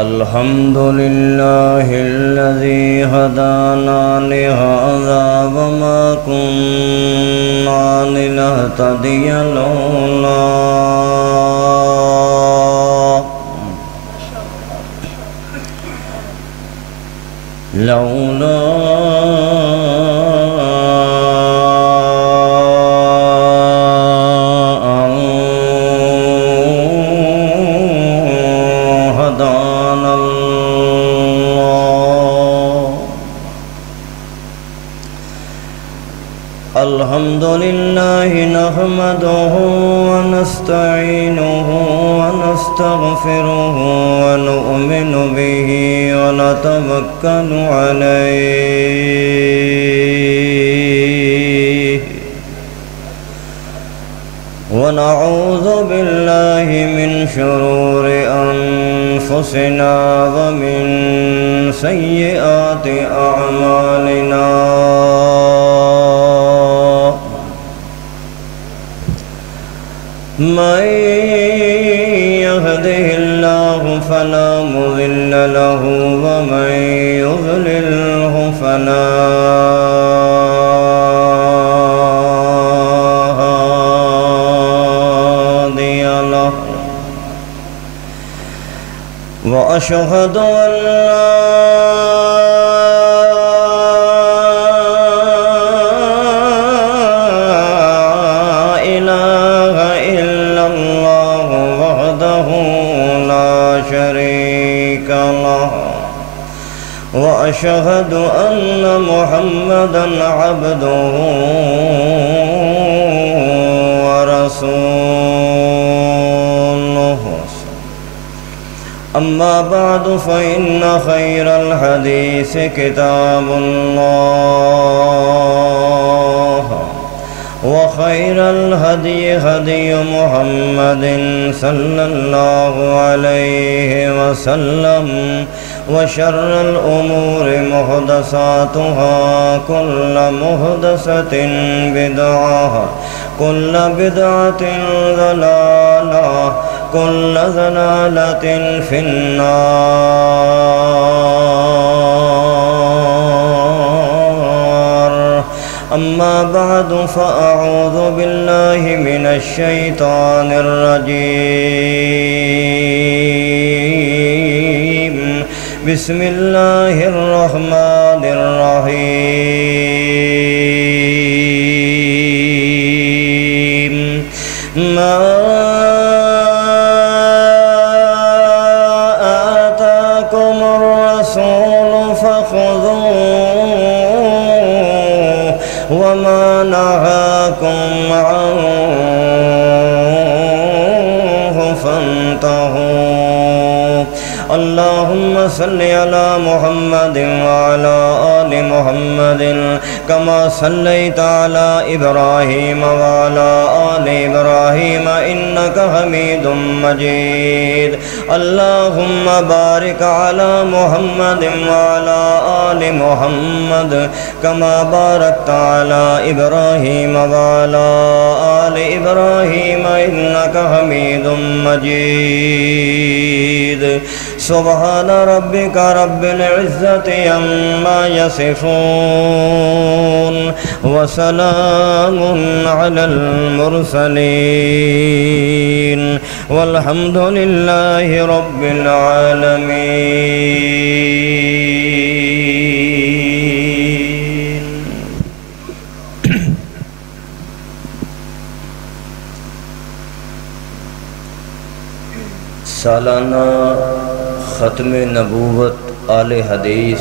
الحمد لله الذي هدانا لهذا وما كنا لنهتدي لولا الحمد لله نحمده ونستعينه ونستغفره ونؤمن به ونتوكل عليه ونعوذ بالله من شرور أنفسنا ومن سيئات أعمالنا من يهده الله فلا مضل له ومن يضلله فلا هادي له وأشهد أن لا وأشهد أن محمدًا عبده ورسوله أما بعد فإن خير الحديث كتاب الله وخير الهدي هدي محمد صلى الله عليه وسلم وشر الأمور محدثاتها كل محدثة بدعة كل بدعة ضلالة كل ضلالة في النار أما بعد فأعوذ بالله من الشيطان الرجيم بسم الله الرحمن الرحيم ما آتاكم الرسول فخذوه وما نهاكم عنه فانتهوا اللهم صل على محمد وعلى آل محمد كما صليت على إبراهيم وعلى آل إبراهيم إنك حميد مجيد اللهم بارك على محمد وعلى آل محمد كما باركت على إبراهيم وعلى آل إبراهيم إنك حميد مجيد سبحان ربك رب العزة عما يصفون وسلام على المرسلين والحمد لله رب العالمين سالانہ ختم نبوت آل حدیث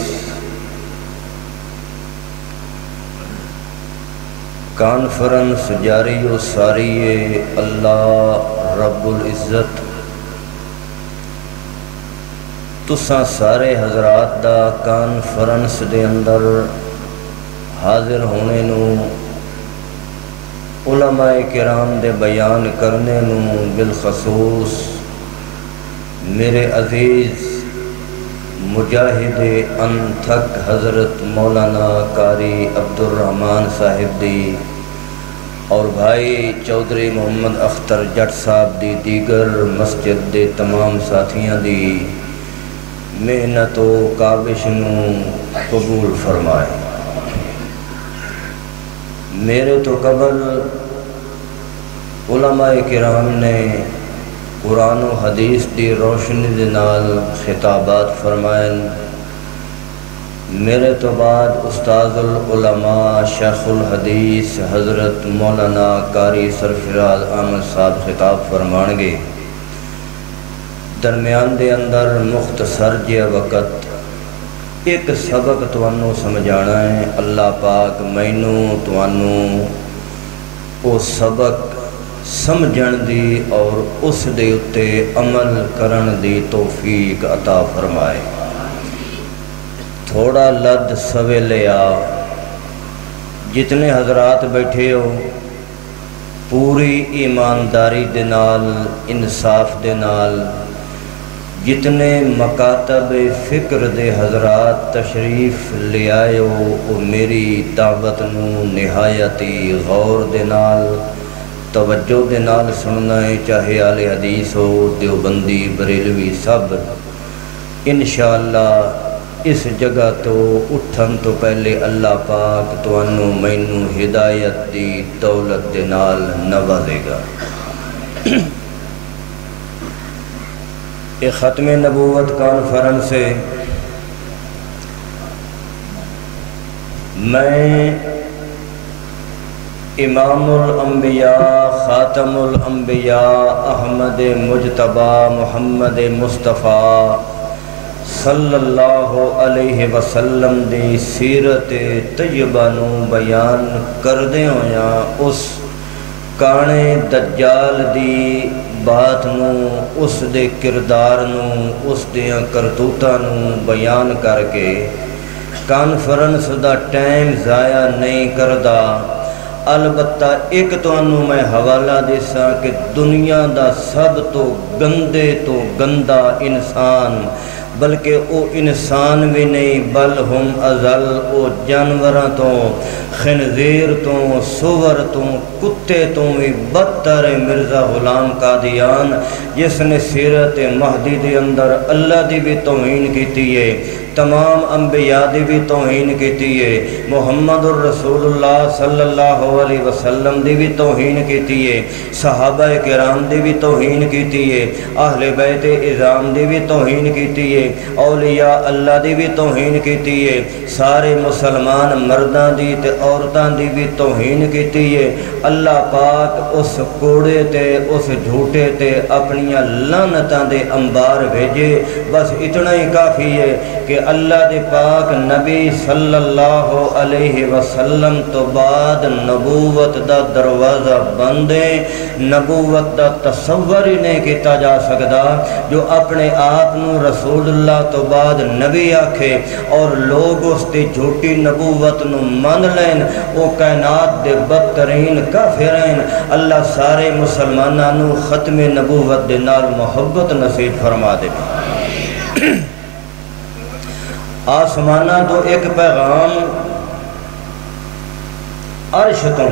کانفرنس جاری و ساری اللہ رب العزت تساں سارے حضرات دا کانفرنس دے اندر حاضر ہونے نو علماء کرام دے بیان کرنے نو بالخصوص میرے عزیز مجاہد انتھک حضرت مولانا قاری عبدالرحمن صاحب دی اور بھائی چودھری محمد اختر جٹ صاحب دی دیگر مسجد دے تمام ساتھیاں دی محنت و کابش نو قبول فرمائے۔ میرے تو قبل علماء کرام نے قرآن و حدیث دی روشنی دے نال خطابات فرمائے۔ میرے تو بعد استاذ العلماء شیخ الحدیث حضرت مولانا قاری سرفراز احمد صاحب خطاب فرمان گے۔ درمیان دے اندر مختصر جہا وقت ایک سبق تانوں سمجھانا ہے۔ اللہ پاک مینوں تانوں او سبق سمجھن دی اور اس دے اتے عمل کرن دی توفیق عطا فرمائے۔ تھوڑا لد سوے لیا، جتنے حضرات بیٹھے ہو پوری ایمانداری دے نال انصاف دے نال، جتنے مکاتب فکر دے حضرات تشریف لے آئے ہو وہ میری دعوت نو نہایتی غور دے نال توجہ دے نال سننا ہے، چاہے اہل حدیث ہو دیوبندی بریلوی سب۔ انشاءاللہ اس جگہ تو اٹھن تو پہلے اللہ پاک تانوں مینوں ہدایت دی دولت دے نال نوازے گا۔ یہ ختم نبوت کانفرنس سے میں امام الانبیاء خاتم الانبیاء احمد مجتبی محمد مصطفیٰ صلی اللہ علیہ وسلم دی سیرت طیبہ نو بیان کردے ہویا اس کانے دجال دی بات نو، اس دے کردار نو، اس دیاں کرتوتاں نو بیان کر کے کانفرنس دا ٹائم ضائع نہیں کردا۔ البتہ ایک تانوں میں حوالہ دیسا کہ دنیا دا سب تو گندے تو گندا انسان، بلکہ او انسان بھی نہیں بل ہم ازل، او جانوراں تو خنزیر تو سور تو کتے تو بھی بدتر مرزا غلام قادیان، جس نے سیرت مہدی دے اندر اللہ دی بھی توہین کیتی ہے، تمام انبیاء دی بھی توہین کیتی ہے، محمد الرسول اللہ صلی اللہ علیہ وسلم دی بھی توہین کیتی ہے، صحابہ کرام دی بھی توہین کیتی ہے، اہل بیت اعظام دی بھی توہین کیتی ہے، اولیاء اللہ دی بھی توہین کیتی ہے، سارے مسلمان مرداں دی تے عورتاں دی بھی توہین کیتی ہے۔ اللہ پاک اس کوڑے تے اس جھوٹے تے اپنیاں لعنتاں دے انبار بھیجے۔ بس اتنا ہی کافی ہے کہ اللہ دے پاک نبی صلی اللہ علیہ وسلم تو بعد نبوت دا دروازہ بند ہے، نبوت دا تصور ہی نہیں کیتا جا سکتا۔ جو اپنے آپ نو رسول اللہ تو بعد نبی آکھے اور لوگ اس دی جھوٹی نبوت نو مان لین، وہ کائنات دے بدترین کافرین۔ اللہ سارے مسلماناں نو ختم نبوت دے نال محبت نصیب فرما دے۔ آسمانہ تو ایک پیغام عرش تو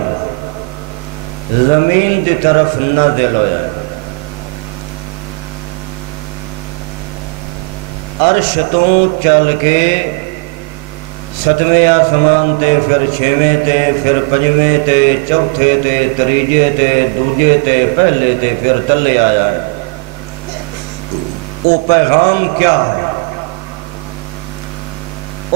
زمین دی طرف نازل ہویا ہے۔ عرش تو چل کے ستویں آسمان تے، پھر چھویں تے، پھر پنجویں تے، چوتھے تے، تریجے تے، دوجے تے، پہلے تے، پھر تلے آیا ہے۔ وہ پیغام کیا ہے؟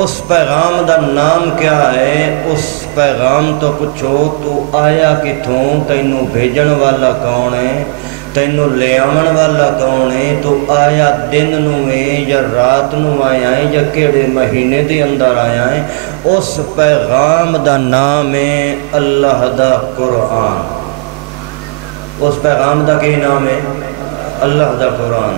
اس پیغام دا نام کیا ہے؟ اس پیغام تو پوچھو تو آیا کتھوں، تینوں بھیجن والا کون ہے، تینوں لے آمن والا کون ہے، تو آیا دن نو ہے یا رات نو آیا ہے یا کیڑے مہینے دے اندر آیا ہے؟ اس پیغام دا نام ہے اللہ دا قرآن۔ اس پیغام دا کی نام ہے؟ اللہ دا قرآن۔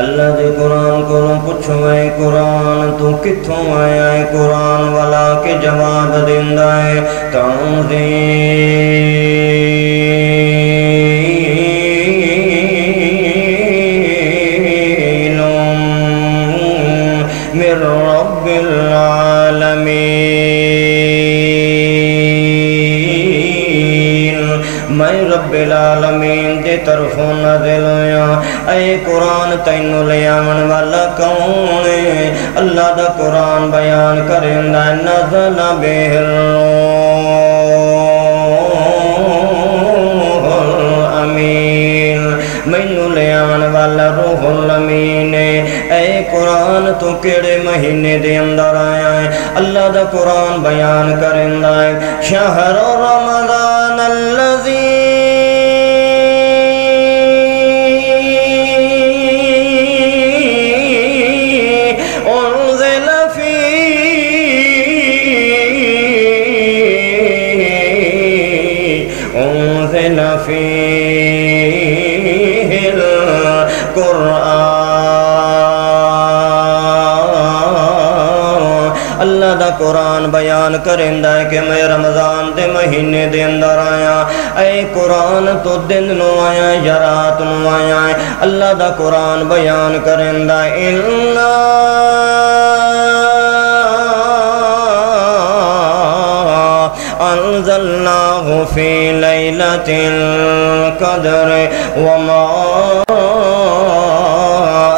اللہ دے قرآن کو پوچھو اے قرآن تو کتھوں آیا ہے؟ قرآن والا کے جواب دیندہ ہے تنزیل من رب العالمین، میں رب العالمین دے طرفوں نازل ہویا۔ اے قرآن تینوں لے آمن والا کون ہے؟ اللہ دا قرآن بیان کرندہ نزل بہ الروح الامین، مینوں لے آمن والا روح الامین ہے۔ اے قرآن تو کیڑے مہینے دے اندر آیا ہے؟ اللہ دا قرآن بیان کرندہ ہے شہر رمضان الذی قرآن بیان کرندہ ہے کہ میں رمضان دے مہینے دے اندر آیا۔ اے قرآن تو دن نو آیا یا رات نو آیا ہے؟ اللہ دا قرآن بیان کرندہ ہے اِنَّا انزلناہ فی لیلۃ القدر وما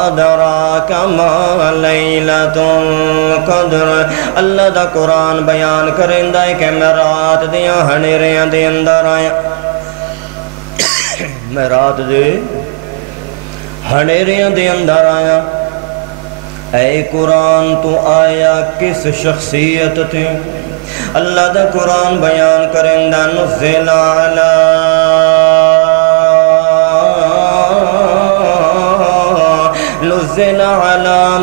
ادراک ما لیلۃ القدر۔ اللہ دا قرآن بیان کرندہ ہے کہ میں رات دیاں ہنیریاں دے اندر آیا، میں رات دے ہنیریاں دے اندر آیا۔ اے قرآن تو آیا کس شخصیت تھے؟ اللہ دا قرآن بیان کرندہ نزل علی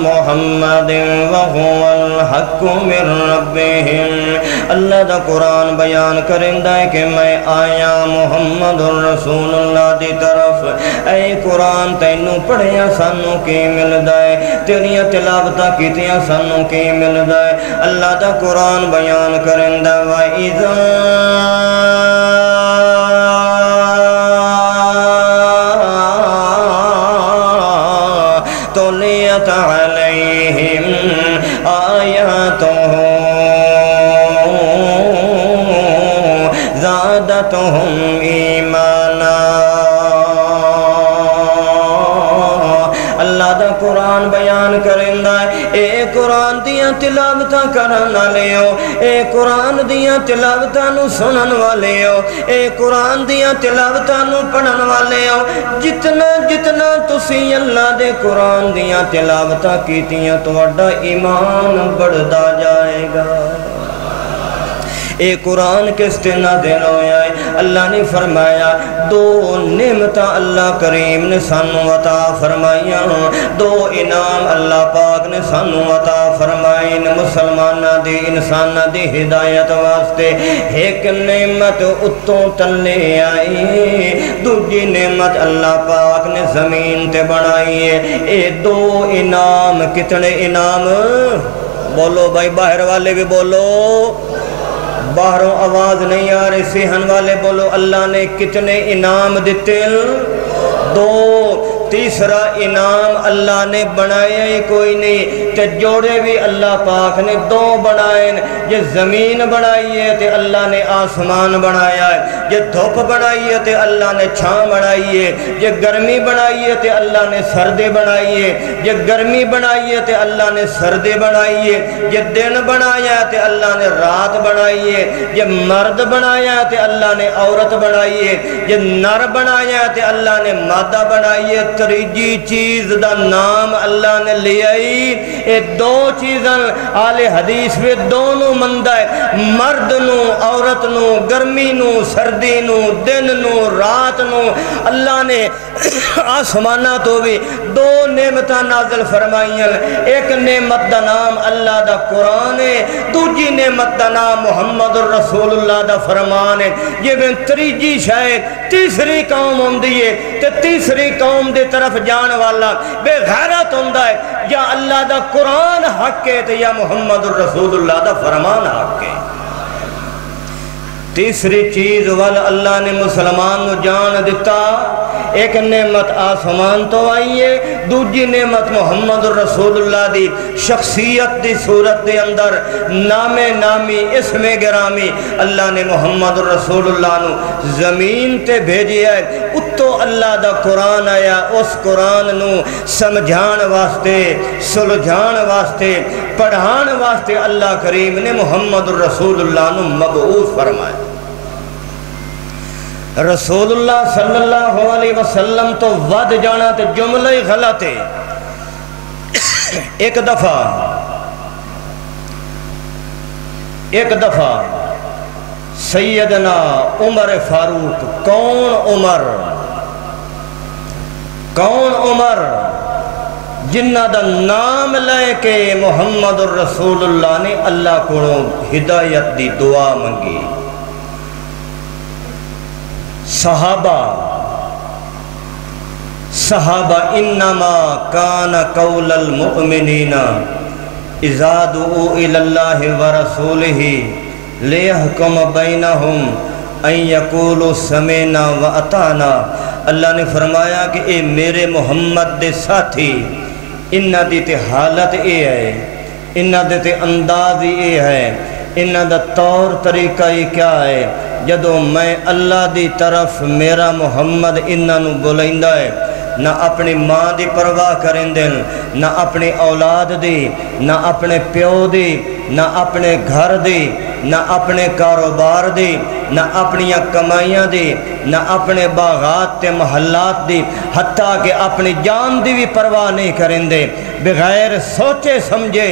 محمد وهو الحق من ربهم۔ اللہ دا قرآن بیان کرندہ ہے کہ میں آیا محمد رسول اللہ دی طرف۔ اے قرآن تینوں پڑھیا سانوں کی ملدا ہے، تیریاں تلاوتاں کیتیاں سانوں کی ملدا ہے۔ اللہ دا قرآن بیان کرندہ وَإِذَا تُلِيَتْ عَلَيْهِمْ آيَاتُهُ زَادَتْهُمْ إِيمَانًا۔ اللہ دا قرآن بیان کرندہ ہے اے قرآن دیاں تلاوتاں کرن والے ہو، اے قرآن دیاں تلاوتاں نو سنن والے ہو، اے قرآن دیاں تلاوتاں نو پڑھن والے ہو، جتنا جتنا تسی اللہ دے قرآن دیاں تلاوتاں کیتیاں تہاڈا ایمان بڑھدا جائے گا۔ اے قرآن کس تے نازل ہویا ہے؟ اللہ نے فرمایا دو نعمتاں اللہ کریم نے سانوں عطا فرمائیاں، دو انعام اللہ پاک نے سانوں عطا فرمائے مسلماناں دی انساناں دی ہدایت واسطے۔ ایک نعمت اتوں تلے آئی، دوجی نعمت اللہ پاک نے زمین تے بنائی ہے۔ اے دو انعام کتنے انعام؟ بولو بھائی، باہر والے بھی بولو، باہروں آواز نہیں آ رہی، سیہن والے بولو اللہ نے کتنے انعام دیتے؟ دو۔ تیسرا انعام اللہ نے بنایا ہی کوئی نہیں، تے جوڑے بھی اللہ پاک نے دو بنائے۔ یہ زمین بنائی ہے تے اللہ نے آسمان بنایا ہے، یہ دھوپ بنائی ہے تے اللہ نے چھاں بنائی ہے، یہ گرمی بنائی ہے تے اللہ نے سردی بنائی ہے، یہ گرمی بنائی ہے تے اللہ نے سردی بنائی ہے، یہ دن بنایا ہے تے اللہ نے رات بنائی ہے، یہ مرد بنایا ہے تے اللہ نے عورت بنائی ہے، یہ نر بنایا ہے تے اللہ نے مادہ بنائی ہے۔ تریجی چیز دا نام اللہ نے لیا ہی، اے دو چیزاں آل حدیث میں دونوں مندہ ہے، مرد نو عورت نو، گرمی نو سردی نو، دن نو رات نو۔ اللہ نے آسمانہ تو بھی دو نعمتاں نازل فرمائیاں، ایک نعمت دا نام اللہ دا قرآن ہے، دوجی نعمت دا نام محمد رسول اللہ دا فرمان ہے۔ یہ میں تریجی شاید تیسری قوم ہوندی ہے تے تیسری قوم دے طرف جان والا بے غیرت ہوندہ ہے، یا اللہ دا قرآن حق ہے تے یا محمد رسول اللہ دا فرمان حق ہے۔ تیسری چیز وال اللہ نے مسلمان نو جان دیتا ایک نعمت آسمان تو آئی ہے، دوجی نعمت محمد رسول اللہ دی شخصیت دی صورت دے اندر نام نامی اسم گرامی اللہ نے محمد رسول اللہ نو زمین تے بھیجی ہے، اتو اللہ دا قرآن آیا، اس قرآن نو سمجھان واسطے سلجھان واسطے پڑھان واسطے اللہ کریم نے محمد رسول اللہ نو مبعوث فرمایا۔ رسول اللہ صلی اللہ علیہ وسلم تو ود جانا تے جملہ غلط ہے۔ ایک دفعہ سیدنا عمر فاروق، کون عمر جنہ دا نام لے کے محمد الرسول اللہ نے اللہ کو ہدایت دی دعا منگی۔ صحابہ انما کان قول المؤمنین اذا دعوا الی اللہ ورسولہ لیحکم بینہم ان یقولوا سمعنا واطعنا۔ اللہ نے فرمایا کہ اے میرے محمد دے ساتھی، انہاں دی تے حالت اے ہے، انہاں دے تے انداز اے ہے، انہاں دا طور طریقہ یہ کیا ہے، جدو میں اللہ دی طرف میرا محمد انہاں نو بلائندہ ہے، نہ اپنی ماں دی پرواہ کریں دن، نہ اپنی اولاد دی، نہ اپنے پیو دی، نہ اپنے گھر دی، نہ اپنے کاروبار دی، نہ اپنی کمائیاں دی، نہ اپنے باغات تے محلات دی، حتیٰ کہ اپنی جان دی بھی پرواہ نہیں کریں دے، بغیر سوچے سمجھے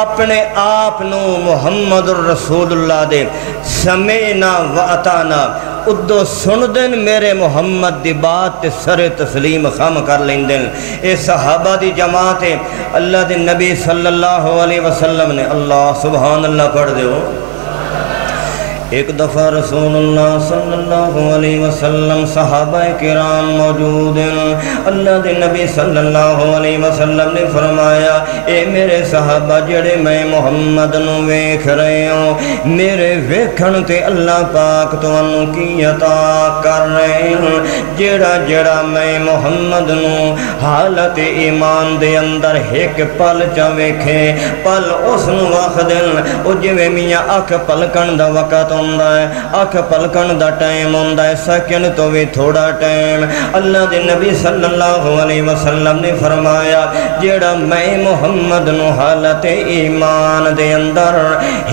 اپنے آپ نو محمد الرسول اللہ دے سمعنا واطعنا ادو سن دن میرے محمد دی بات تے سر تسلیم خم کر لیں دن۔ اے صحابہ دی جماعت ہے، اللہ دی نبی صلی اللہ علیہ وسلم نے اللہ سبحان اللہ پڑھ دے ہو۔ ایک دفعہ رسول اللہ صلی اللہ علیہ وسلم صحابہ کرام موجود ہیں، اللہ دے نبی صلی اللہ علیہ وسلم نے فرمایا اے میرے صحابہ جڑے میں محمد نو ویکھ رہے ہوں، میرے ویکھن تے اللہ پاک تانوں کی عطا کر رہے ہیں، جڑا میں محمد نو حالت ایمان دے اندر ایک پل چا ویکھے، پل اس نو وقت دن او جویں میاں اکھ پلکن دا وقت اکھ پلکن دا ٹائم ہوندہ ہے، سیکنڈ تو بھی تھوڑا ٹائم۔ اللہ دے نبی صلی اللہ علیہ وسلم نے فرمایا جیڑا میں محمد نو حالت ایمان دے اندر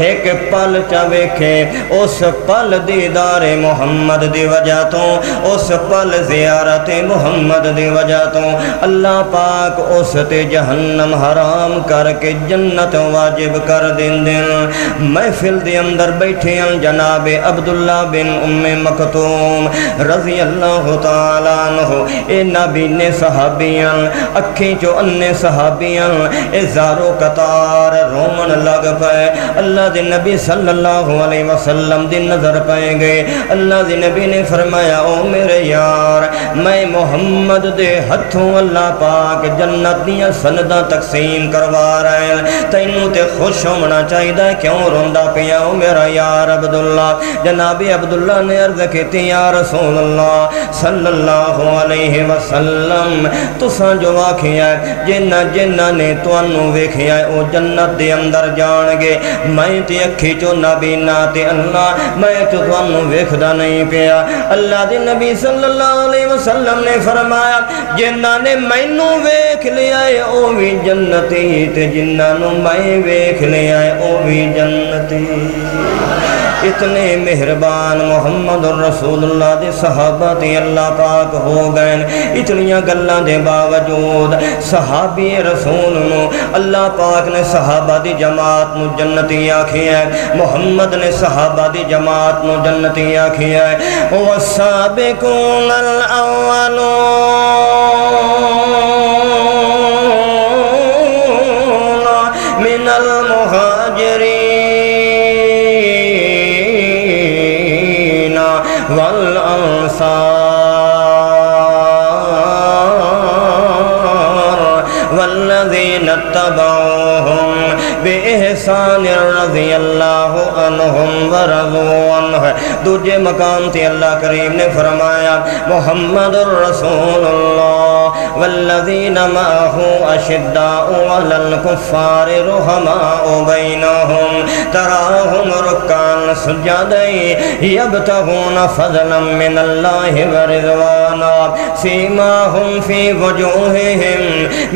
ایک پل چا ویکھے، اس پل دیدار محمد دی وجہ تو، اس پل زیارت محمد دی وجہ تو اللہ پاک اس تے جہنم حرام کر کے جنت واجب کر دین دن۔ محفل دے اندر بیٹھے ہیں جناب عبداللہ بن ام مکتوم رضی اللہ تعالیٰ عنہ، اے نبی نے صحابیاں اکھیں چو انے صحابیاں اے زارو قطار رومن لگ پائے، اللہ دے نبی صلی اللہ علیہ وسلم دی نظر پائے گئے۔ اللہ دے نبی نے فرمایا او میرے یار، میں محمد دے ہتھوں اللہ پاک جنت دیاں سنداں تقسیم کروا رہے ہیں، تینوں تے خوش ہونا چاہیے، کیوں روندا پیا او میرا یار عبداللہ؟ جناب عبداللہ نے عرض کیتی یا رسول اللہ صلی اللہ علیہ وسلم تساں جو آکھیا جنہ نے توانوں ویکھیا او جنت دے اندر جان گے، میں تے اکھی چو نبی تے اللہ میں تو توانوں ویکھدا نہیں پیا۔ اللہ دے نبی صلی اللہ علیہ وسلم نے فرمایا جنہ نے مینوں ویکھ لیا ہے او بھی جنتی، تے جنہ نو میں ویکھ لیا ہے او بھی جنتی۔ اتنے مہربان محمد الرسول اللہ دے صحابہ تے اللہ پاک ہو گئے، اتنیاں گلاں دے باوجود صحابی رسول نو اللہ پاک نے صحابہ دی جماعت نو جنتی آکھیا ہے، محمد نے صحابہ دی جماعت نو جنتی آکھیا ہے۔ والسابقون الاولون من المہاجرین والانصار والذین اتبعوہم بإحسان رضی اللہ عنہم عنهم ورضوا عنه. دوجے مقام تے اللہ کریم نے فرمایا محمد الرسول اللہ والذین معه اشداء علی الکفار رحماء بینہم تراہم رکعا سجدا یبتغون فضلا من اللہ ورضوانا سیماہم فی وجوہہم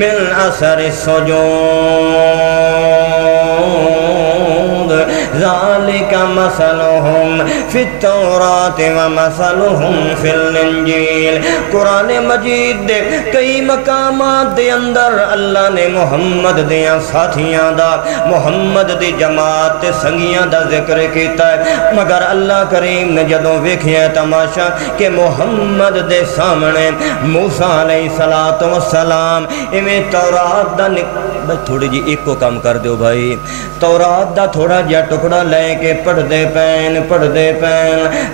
من اثر السجود ذالک مثلہم فی التوراۃ ومثلہم فی الانجیل. قرآن مجید دے کئی مقامات دے اندر اللہ نے محمد دیاں ساتھیاں دا محمد دی جماعت تے سنگیاں دا ذکر کیتا ہے. مگر اللہ کریم نے جدوں ویکھیا تماشا کہ محمد دے سامنے موسیٰ علیہ السلام ایویں تورات دا تھوڑی جی ایک کو کام کر دیو بھائی تورات دا تھوڑا جا ٹکڑا لے کے پڑھ دے پین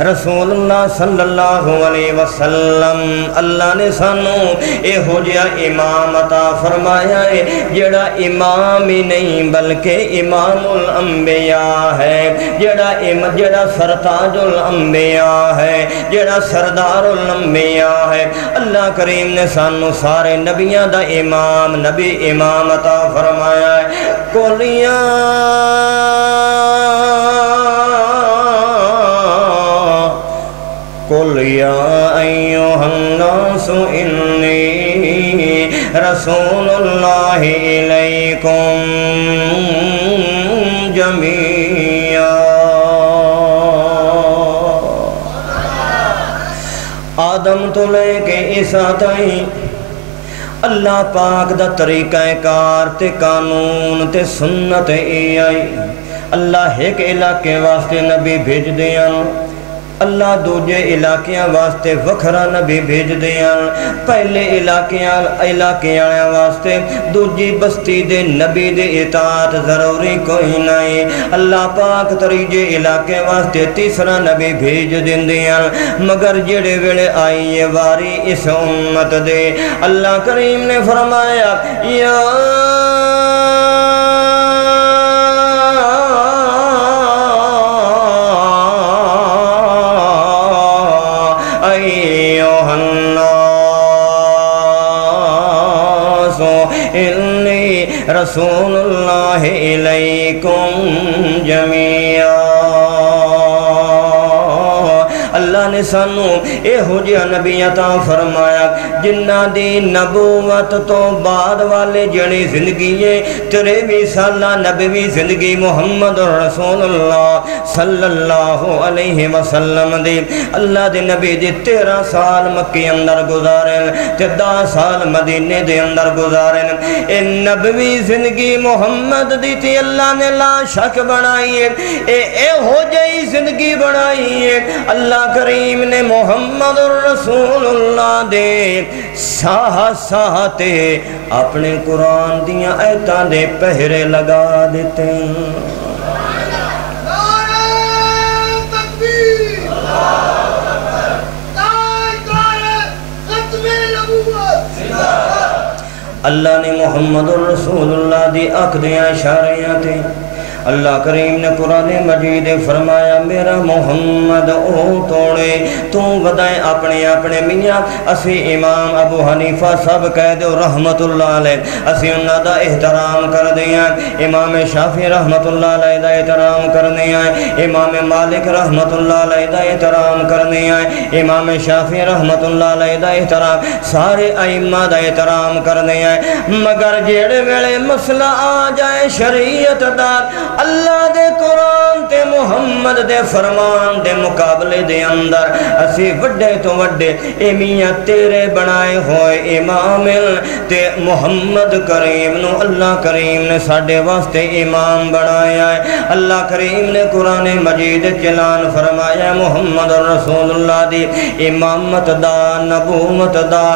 رسول اللہ صلی اللہ علیہ وسلم اللہ نے سانو اے ہو جیا امام عطا فرمایا ہے جڑا امام ہی نہیں بلکہ امام الانبیاء ہے جڑا سرتاج الانبیاء ہے جڑا سردار الانبیاء ہے. اللہ کریم نے سانو سارے نبیاں دا امام نبی امام عطا فرمایا ہے. کولیاں قل یا ایہا الناس انی رسول اللہ الیکم جمیعا. آدم تو لے کے عیسیٰ تائیں اللہ پاک دا طریقہ کار تے قانون تے سنت ای آئی. اللہ ایک علاقے واسطے نبی بھیج دیاں اللہ دوجے علاقیاں واسطے وکھرا نبی بھیج دیاں. پہلے علاقیاں واسطے دوجی بستی دے نبی دے اطاعت ضروری کوئی نہیں. اللہ پاک تریجے علاقے واسطے تیسرا نبی بھیج دیاں. مگر جڑے ویلے آئی واری اس امت دے اللہ کریم نے فرمایا یا رسول اللہ علیکم جمیعا. اللہ نے سانو اے ہو جیا نبی عطا فرمایا جنہ دی نبوت تو بعد والے جڑی زندگی ہے 23 سالہ نبوی زندگی محمد رسول اللہ صلی اللہ علیہ وسلم دی. اللہ دے نبی دی 13 سال مکی اندر گزارن تے 10 سال مدینے دے اندر گزارن. اے نبوی زندگی محمد دی تی اللہ نے لا شک بنائی ہے. اے ہو جائی زندگی بنائی ہے. اللہ کریم نے محمد رسول اللہ دے ساہ تے اپنے قرآن دیاں آیتاں دے پہرے لگا دیتے ہیں. اللہ نے محمد رسول اللہ دی اک دیاں اشاریاں تھے. اللہ کریم نے قرآن مجید فرمایا میرا محمد او توڑے تو ودائیں اپنے میاں. اسی امام ابو حنیفہ سب کہہ دو رحمت اللہ علیہ اسی انہاں دا احترام کر دیاں. امام شافعی رحمت اللہ علیہ دا احترام کر دیاں. امام مالک رحمت اللہ علیہ دا احترام کر دیاں. امام شافعی رحمت اللہ علیہ دا احترام سارے ائمہ دا احترام کر دیاں. مگر جیڑے ویلے مسئلہ آ جائے شریعت دا اللہ دے قرآن تے محمد دے فرمان دے مقابلے دے اندر اسی وڈے تو وڈے اے میاں تیرے بنائے ہوئے امام تے محمد کریم نو اللہ کریم نے ساڑے واسطے امام بنایا ہے. اللہ کریم نے قرآن مجید جلان فرمایا محمد رسول اللہ دی امامت دا نبوت دا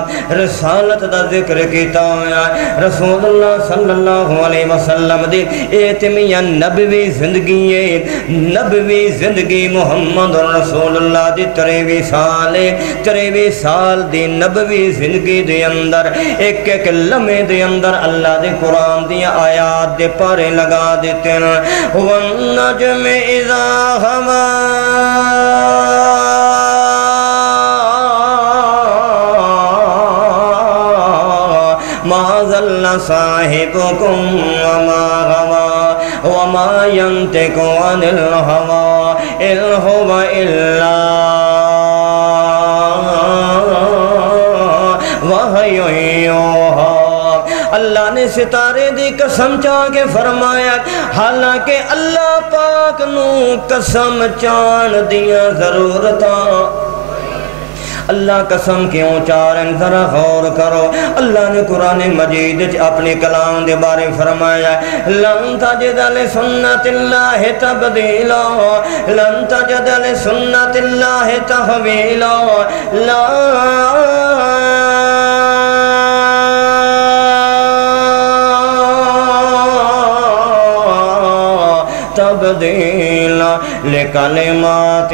رسالت دا ذکر کیتا ہوا ہے. رسول اللہ صلی اللہ علیہ وسلم دی اے تے میاں نبوی زندگی ہے، نبوی زندگی محمد رسول اللہ دی 23 سال ہے، 23 سال دی نبوی زندگی دے اندر ایک ایک لمحے دے اندر اللہ دے قرآن دی آیات دے پارے لگا دیتے ہیں۔ وَالنَّجْمِ إِذَا هَوَىٰ مَا ضَلَّ صَاحِبُكُمْ وَمَا غَوَىٰ وَمَا يَنطِقُ عَنِ الْهَوَىٰ إِنْ هُوَ إِلَّا وَحْيٌ يُوحَىٰ۔ اللہ نے ستارے دی قسم چاہ کے فرمایا، حالانکہ اللہ پاک نو قسم چان دیاں ضرورتاں، اللہ قسم کیوں چارن ذرا غور کرو۔ اللہ نے قرآن مجید اپنے کلام دے بارے فرمایا، لن تجد لسنت اللہ تبدیلا لن تجد لسنت اللہ تحویلا لا تبدیل لکلمات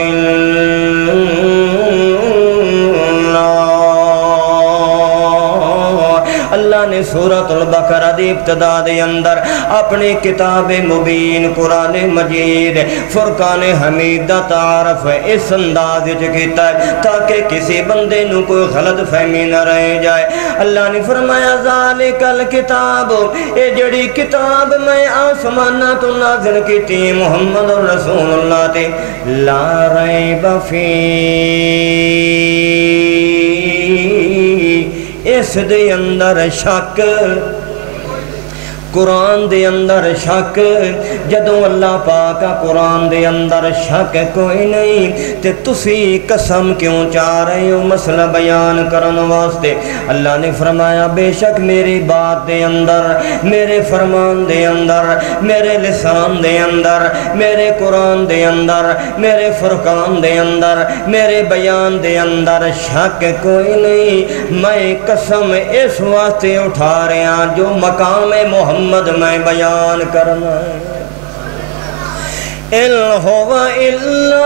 اللہ نے سورۃ البقرہ دی ابتدا دے اندر اپنی کتاب مبین قرآن مجید فرقان حمید دا تعارف اس انداز وچ کیتا ہے تاکہ کسی بندے نو کوئی غلط فہمی نہ رہ جائے۔ اللہ نے فرمایا ذالک الکتاب، اے جڑی کتاب میں آسماناں تو نازل کیتی محمد رسول اللہ تے، لا ریب فی، اس دے اندر شک، قرآن دے اندر شک، جدوں اللہ پاک قرآن دے اندر شک کوئی نہیں تے تسی قسم کیوں چاہ رہے ہو مسئلہ بیان کرن واسطے؟ اللہ نے فرمایا بے شک میری بات دے اندر، میرے فرمان دے اندر، میرے لسان دے اندر، میرے قرآن دے اندر، میرے فرقان دے اندر، میرے بیان دے اندر شک کوئی نہیں۔ میں قسم اس واسطے اٹھا رہا جو مقام محمد میں بیان کرنا ہے۔ اِن هُوَ إِلَّا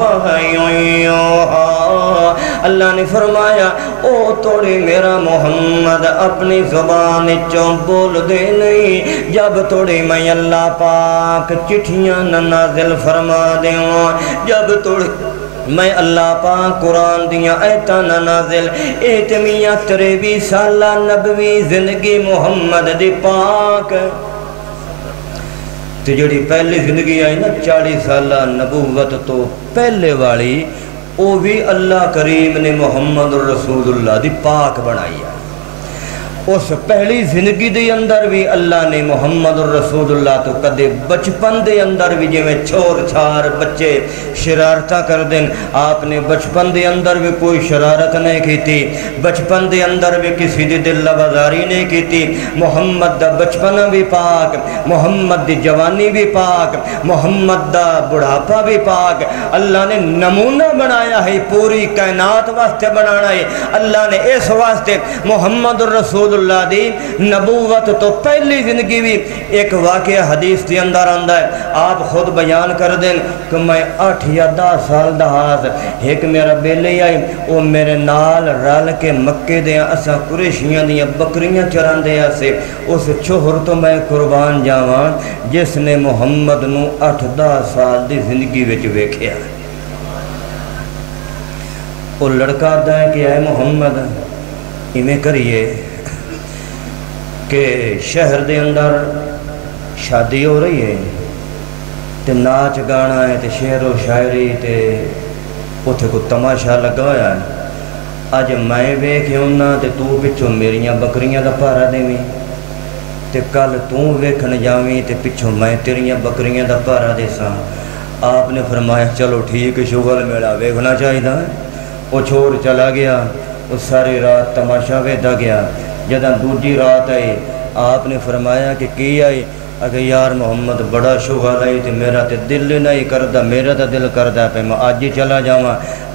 وَحْيٌ يُوحَىٰ۔ اللہ نے فرمایا او توڑی میرا محمد اپنی زبان چوں بول دے نہیں، جب توڑی میں اللہ پاک چٹھیاں نازل فرما دیواں، جب توڑی میں اللہ پاک قرآن دیاں ایتاں نازل، ایت میاں 23 سالہ نبوی زندگی محمد دی پاک تے جڑی پہلی زندگی آئی نا 40 سالہ نبوت تو پہلے والی، او بھی اللہ کریم نے محمد رسول اللہ دی پاک بنائی ہے۔ اس پہلی زندگی دے اندر بھی اللہ نے محمد رسول اللہ تو کدے بچپن دے اندر بھی جو میں چھوڑ چھار بچے شرارتہ کر دیں، آپ نے بچپن دے اندر بھی کوئی شرارت نہیں کی تھی، بچپن دے اندر بھی کسی دی دل بازاری نہیں کی تھی۔ محمد دا بچپن بھی پاک، محمد دی جوانی بھی پاک، محمد دا بڑھاپا بھی پاک۔ اللہ نے نمونہ بنایا ہے، پوری کائنات واسطے بنانا ہے۔ اللہ نے اس واسطے محمد رسول اللہ دی نبوت تو پہلی زندگی بھی ایک واقعہ حدیث دی اندر آندہ ہے، آپ خود بیان کر دیں کہ میں 8 یا 10 سال دہاز ایک میرا بیلے آئی، وہ میرے نال رال کے مکے دیا اسا قریشیاں دیا بکریاں چران دیا سے، اس چھوہر تو میں قربان جاوان جس نے محمد نو 8-10 سال دی زندگی وچ ویکھیا۔ وہ لڑکا آدھا ہے کہ اے محمد ایمیں کریے کہ شہر دے اندر شادی ہو رہی ہے تے ناچ گانا ہے تے شعر و شاعری تے اتھے کو تماشا لگا ہوا ہے، اج میں ویکھ ہونا تے تو پچھوں میریاں بکریاں دا پارا دیویں تے کل تو ویکھن جاویں تے پچھوں میں تیریاں بکریاں دا پارا دیساں۔ آپ نے فرمایا چلو ٹھیک شغل میرا ویکھنا چاہیے تھا۔ وہ چھوڑ چلا گیا، وہ ساری رات تماشا ویدا گیا۔ جداں دوجی رات آئی آپ نے فرمایا کہ کی آئی؟ اگر یار محمد بڑا شغل ہے تو میرا تے دل نہیں کردا، میرا تے دل کردا پہ میں اج ہی چلا جاواں۔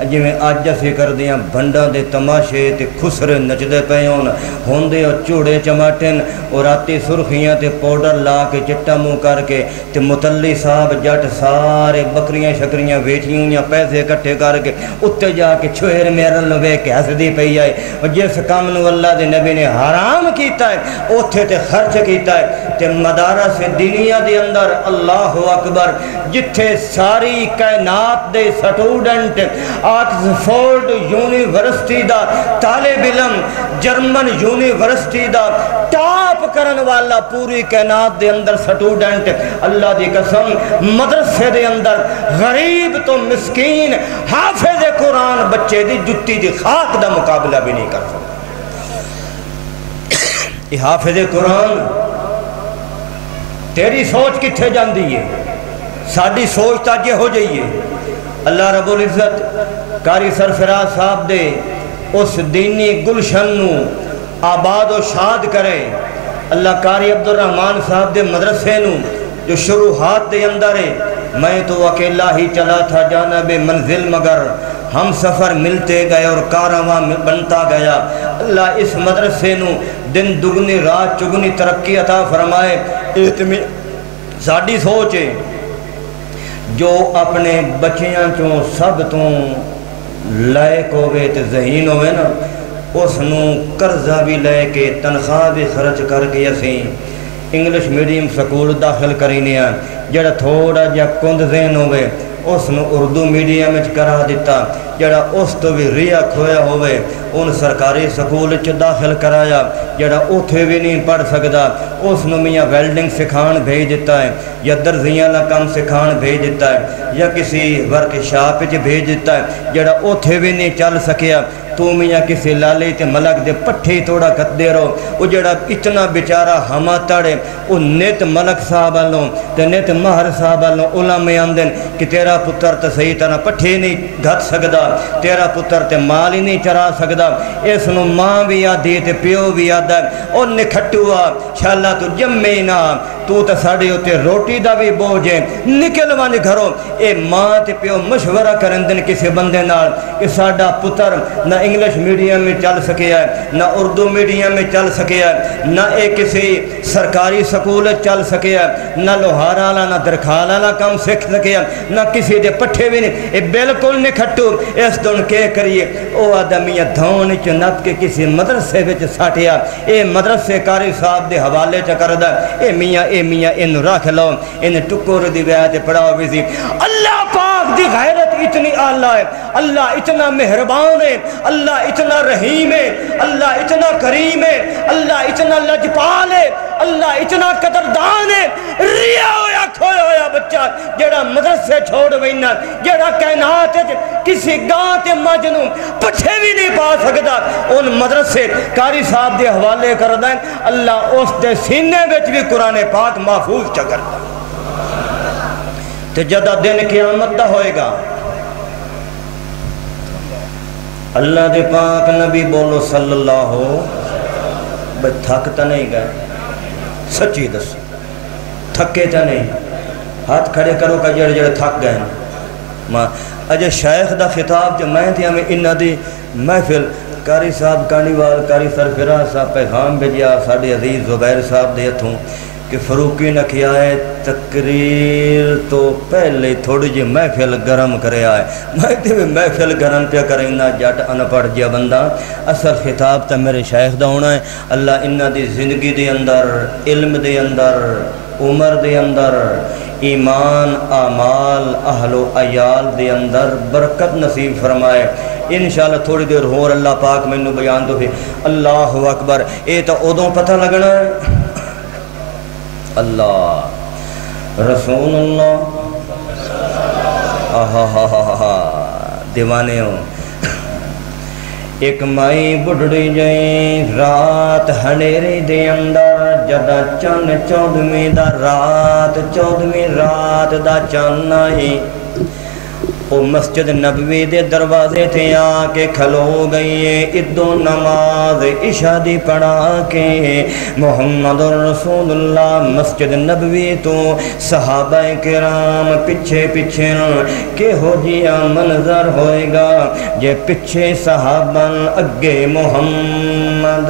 جی میں اج اسی کردیاں بھنڈاں دے تماشے تے خسرے نچدے پے ہون، ہوندے او چوڑے چماٹن اور راتی سرخیاں تے پاؤڈر لا کے چٹا منہ کر کے تے متلی صاحب جٹ سارے بکریاں شکریاں ویچیاں ہوئیاں پیسے اکٹھے کر کے اتنے جا کے چھویر میرن لوے کے ہسدی پئی آئے۔ اور جس کام نو اللہ دے نبی نے حرام کیتا ہے اوتھے تے خرچ کیتا ہے تے مدارس دنیا دے اندر اللہ اکبر جتھے ساری کائنات دے سٹوڈنٹ آکسفورڈ یونیورسٹی دا طالب علم جرمن یونیورسٹی دا ٹاپ کرن والا پوری کائنات دے اندر سٹوڈنٹ اللہ دی قسم مدرسے دے اندر غریب تو مسکین حافظ قرآن بچے دی جتی دی خاک دا مقابلہ بھی نہیں کر سکتا۔ یہ حافظ قرآن تیری سوچ کتھے جاندی ہے؟ ساڑی سوچ تاجے ہو جائیے۔ اللہ رب العزت قاری سرفراز صاحب دے اس دینی گلشن نو آباد و شاد کرے۔ اللہ قاری عبدالرحمن صاحب دے مدرسے نو جو شروحات دے اندر ہے، میں تو اکیلا ہی چلا تھا جانب منزل مگر ہم سفر ملتے گئے اور کارواں بنتا گیا۔ اللہ اس مدرسے نو دن دگنی رات چگنی ترقی عطا فرمائے۔ ساڑی سوچ ہے جو اپنے بچیاں چوں سب تو لائق ہوئے تے ذہین ہوئے نا اس نو قرضہ بھی لے کے تنخواہ بھی خرچ کر کے اسیں انگلش میڈیم سکول داخل کرینے ہیں۔ جڑا تھوڑا جا کند ذہن ہوئے اس نو اردو میڈیم اچ کرا دیتا، جڑا اس تو بھی ریا کھویا ہوئے ان سرکاری سکول اچ داخل کرایا، جڑا اوتھے بھی نہیں پڑھ سکدا اس نو میاں ویلڈنگ سکھان بھیج دیتا ہے یا درزیاں لا کام سکھان بھیج دیتا ہے یا کسی ورک شاپ اچ بھیج دیتا ہے، جڑا اوتھے بھی نہیں چل سکیا تو میاں کسی لالی تے ملک دے پٹھے توڑا کت دے رہو۔ وہ جڑا اتنا بیچارہ ہما تڑے وہ نیت ملک صاحب آلوں تے نیت مہر آبا علماء آمدن کہ تیرا پتر تے صحیح طرح پٹھے نہیں گھت سکدا، تیرا پتر تے مال ہی نہیں چرا سکدا، اس نو ماں بھی آدھی تے پیو بھی آدھا اور نکھٹوا شاءاللہ تو جمعی نا تو تے ساڑے ہوتے روٹی دا بھی بوجھے نکل وانی گھروں۔ اے ماں تے پیو مشورہ کرندن کسی بندے نال کہ ساڑا پتر نہ انگلش میڈیم میں چل سکیا ہے نہ اردو میڈیم میں چل سکیا ہے نہ ایک کسی سرکاری سکول چل سکیا ہے نہ لوہارا لا نہ درکھالا لا کام سکھ سکیا نہ کسی دے پٹھے بھی نہیں، اے بالکل نہیں کھٹو۔ اس دن کے کریے او آدمیہ دھون چ نپ کے کسی مدرسے وچ ساٹیا، اے مدرسے قاری صاحب دے حوالے چ کردہ اے میاں ان رکھ لو ان ٹکور دی بیعت پڑھاو بھی سی۔ اللہ پاک دی غیرت اتنی اعلیٰ ہے، اللہ اتنا مہربان ہے، اللہ اتنا رحیم ہے، اللہ اتنا کریم ہے، اللہ اتنا لجپال ہے، اللہ اتنا قدردان ہے۔ ریا ہویا کھویا ہویا بچہ جڑا مدرسے چھوڑ وینا جڑا کائنات کسی گاں تے مجنوں پچھے بھی نہیں پا سکتا ان مدرسے قاری صاحب دے حوالے کردہ ہے۔ اللہ اس دے سینے وچ بھی قرآن پاک محفوظ چکرتا تے جدہ دن قیامت دا ہوئے گا اللہ دے پاک نبی بولو صلی اللہ ہو بھئی تھکتا نہیں گئے، سچی دس تھکے تا نہیں، ہاتھ کھڑے کرو کہ جڑے جڑے تھک گئے ماں اجے شیخ دا خطاب جو میں تھی ہمیں انہ دی محفل قاری صاحب کانیوال قاری سرفراز صاحب پیغام بھیجیا ساڑھے عزیز زبیر صاحب دے ہتھوں کہ فروقی نہ کیا ہے تقریر تو پہلے تھوڑی جی محفل گرم کرے آئے، میں تے بھی محفل گرم پہ کریں نہ جٹ انپڑھ جیا بندہ۔ اصل خطاب تا میرے شیخ دا ہونا ہے، اللہ انہ دی زندگی دے اندر علم دے اندر عمر دے اندر ایمان اعمال اہل و عیال دے اندر برکت نصیب فرمائے۔ انشاءاللہ تھوڑی دیر اور اللہ پاک میں انہوں بیان دو بھی اللہ اکبر۔ اے تا ادوں پتہ لگنا ہے اللہ رسول اللہ دیوانے ہوں۔ ایک مائی بڑھڑی جائیں رات ہنیری دے اندر جدہ چن چودھویں دا رات چودھویں رات دا چن آئی وہ مسجد نبوی دے دروازے تے آ کے کھلو گئی ہے ادو نماز عشاء دی پڑھا کے محمد رسول اللہ مسجد نبوی تو صحابہ کرام پچھے پچھے کہ ہو جیا منظر ہوئے گا جے پچھے صحابہ اگے محمد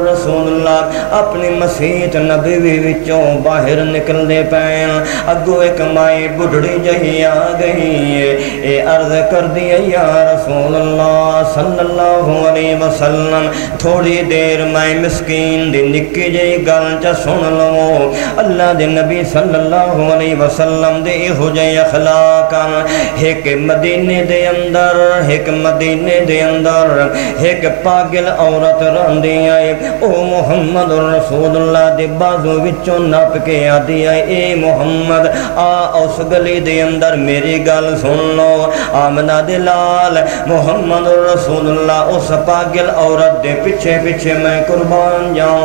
رسول اللہ اپنی مسجد نبوی وچوں باہر نکل دے پین اگو ایک مائی بڑھڑی جہی آ گئی اے عرض کر دیا یا رسول اللہ صلی اللہ علیہ وسلم تھوڑی دیر میں مسکین دی نکی جہی گل چا سن لو اللہ دے نبی صلی اللہ علیہ وسلم دے ہو جائے اخلاق ایک مدینے دے اندر ایک پاگل عورت رہندی آئے او محمد رسول اللہ دے بازو وچوں نپ کے آدھی آئے اے محمد اس گلی دے اندر میری گل سن لو آمنہ دے لال محمد رسول اللہ اس پاگل عورت دے پچھے پچھے میں قربان جاؤں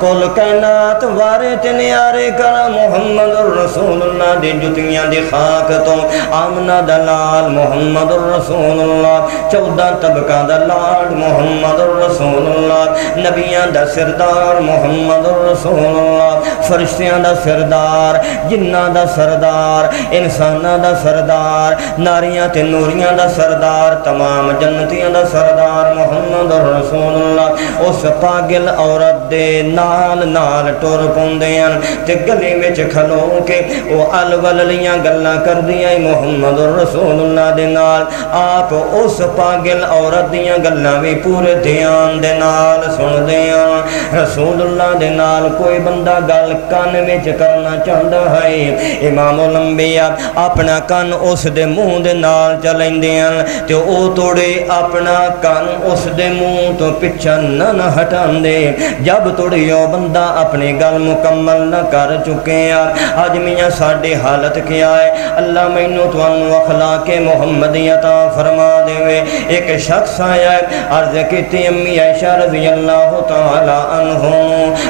کل کائنات وارے تے نیارے کرا محمد رسول اللہ دے جتیاں دے خاک تو آمنہ دا لال محمد رسول اللہ 14 طبقہ دا لاڈ محمد رسول اللہ نبیاں دا سردار محمد رسول اللہ فرشتیاں دا سردار جنہ دا سردار انسانہ دا سردار ناریاں تے نوریاں دا سردار تمام جنتیاں دا سردار محمد رسول اللہ اس پاگل عورت دے نال ٹور پوندیاں تے گلی وچ کھلو کے او الول لیاں گلاں کر دیا محمد رسول اللہ دے نال آپ اس پاگل عورت دیاں گلاں وی پورے دھیان دے نال سن دیاں رسول اللہ دے نال کوئی بندہ گل کان وچ کرنا چاہندا ہے امام الانبیاء اپنا کان اس دے منہ دے نال چلیندیاں تے او توڑے اپنا کان اس دے منہ تو پچھا نہ ہٹاندے جب توڑی او بندہ اپنی گل مکمل نہ کر چکے ہیں آج میاں ساڑھے حالت کیا ہے اللہ مینو توانو اخلاق محمدی عطا فرما دے ہوئے ایک شخص آیا ہے عرض کیتی امی عائشہ رضی اللہ تعالی عنہ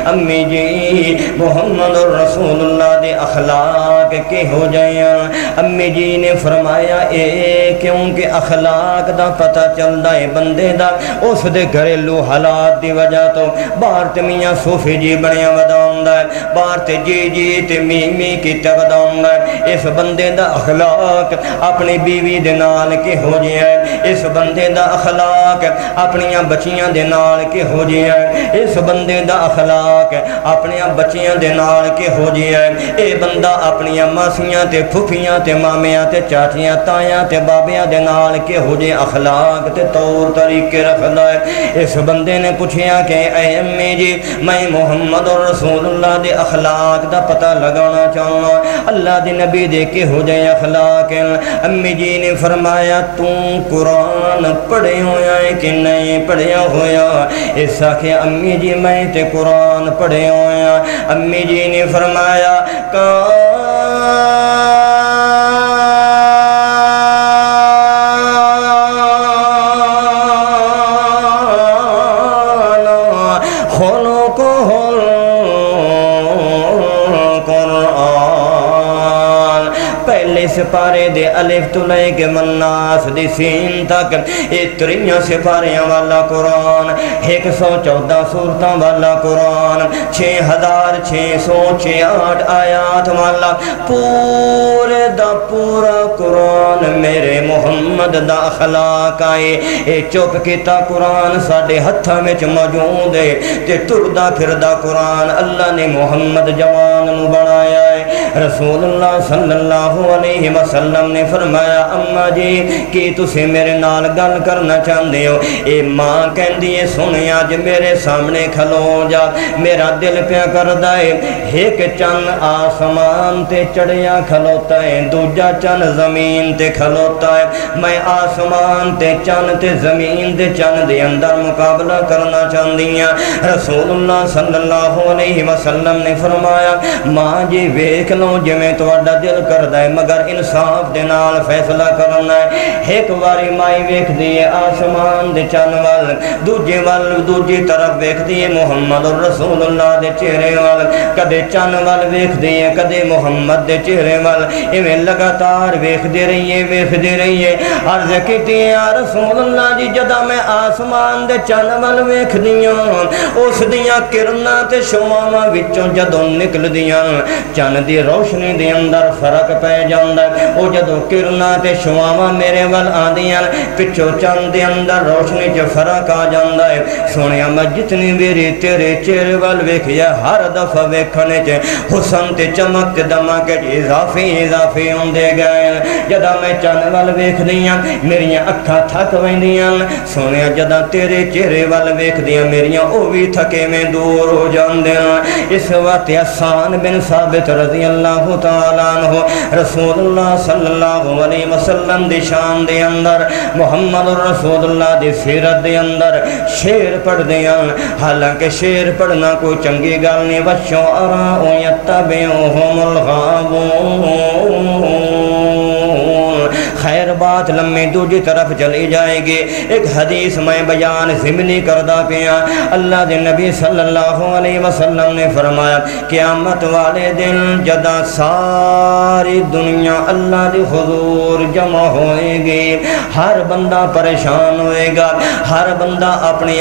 امی جی محمد رسول اللہ دے اخلاق کے ہو جائیں امی جی نے فرمایا کیونکہ اخلاق دا پتہ چل دا ہے بندے دا اس دے گھریلو حالات دی وجہ تو باہر تے میاں صوفی جی بنیا وداؤں دا ہے باہر تے جی تے می کی وداؤں دا ہے اس بندے دا اخلاق اپنی بیوی دے نال کے ہو جائے اس بندے دا اخلاق اپنیاں بچیاں دے نال کے ہو جائے اس بندے دا اخلاق اپنیاں بچیاں دے نال کے ہو جائے اے بندہ اپنیاں ماسیاں تے پھوپھیاں تے مامیاں تے چاچیاں تایاں تے بابیاں دے نال کے ہو جائے اخلاق تے طور طریقے رکھدا ہے اس بندے نے پوچھیا کہ اے امی جی میں محمد رسول اللہ دے اخلاق دا پتہ لگانا چاہوں اللہ دے نبی دے کے ہو جائے اخلاق امی جی نے فرمایا تم قرآن پڑھے ہویا ہے کہ نہیں پڑھیا ہویا ایسا کہ امی جی میں تے قرآن پڑھے ہویا امی جی نے فرمایا سپارے دے الف تو لے کے مناس دی سین تک اتریاں سپاریاں والا قرآن 114 سورتاں والا قرآن 6668 آیات والا پورے دا پورا قرآن میرے محمد دا اخلاق آئے اے چپ کیتا قرآن ساڑھے ہتھا میں موجود ہے تے تردہ پھردہ قرآن اللہ نے محمد جوان بنایا ہے رسول اللہ صلی اللہ علیہ وسلم نے فرمایا اماں جی کہ تسے میرے نال گل کرنا چاہندے ہو اے ماں کہندی ہے سنے آج میرے سامنے کھلو جا میرا دل پیا کردا ہے ایک چن آسمان تے چڑھیا کھلوتا ہے دوجا چن زمین تے کھلوتا ہے میں آسمان تے چن تے زمین تے چن دے اندر مقابلہ کرنا چاہندی ہاں رسول اللہ صلی اللہ علیہ وسلم نے فرمایا ماں جی ویکھ لو جویں تہاڈا دل کردا ہے مگر انصاف دے نال فیصلہ کرنا ہے۔ ایک واری مائی ویکھ دیئے آسمان دے چن وال، دوجی طرف ویکھ دیئے محمد رسول اللہ دے چہرے وال، کدے چن وال ویکھ دیئے کدے محمد دے چہرے وال، ایویں لگاتار ویکھ دے رہیے۔ عرض کیتی یا رسول اللہ جی جدا میں آسمان دے چن وال ویکھ دیاں، اس دیاں کرناں تے شعاواں وچوں جدوں نکل دیاں چن دی روشنی دے اندر فرق پہ جاندا ہے۔ او جدوں کرناں تے شعاواں میرے ول آندیاں پچھوں چن دے اندر روشنی چ فرق آ جاندا ہے۔ سونیا میں جتنی میری تیرے چہرے ول ویکھیا ہر دفعہ ویکھنے چ حسن تے چمک تے دمک اضافی ہوندے گئے۔ جدا میں چن ول ویکھدیاں میریاں اکھاں تھک ویندیاں، سونیا جدا تیرے چہرے ول ویکھدیاں میریاں او وی تھکے میں دور ہو جاندیاں۔ اس وقت حسان بن ثابت رضی اللہ تعالیٰ عنہ رسول اللہ صلی اللہ علیہ وسلم دی شان دے اندر محمد رسول اللہ دی سیرت دے اندر شعر پڑھ دیاں، حالانکہ شعر پڑھنا کوئی چنگی گل نہیں۔ وَالشُّعَرَاءُ يَتَّبِعُهُمُ الْغَاوُونَ۔ خیر بات لمحے دوجی طرف چلی جائے گی۔ ایک حدیث میں بیان ضمنی کردہ پیا، اللہ دے نبی صلی اللہ علیہ وسلم نے فرمایا قیامت والے دن جدا ساری دنیا اللہ دے حضور جمع ہوئے گی، ہر بندہ پریشان ہوئے گا، ہر بندہ اپنی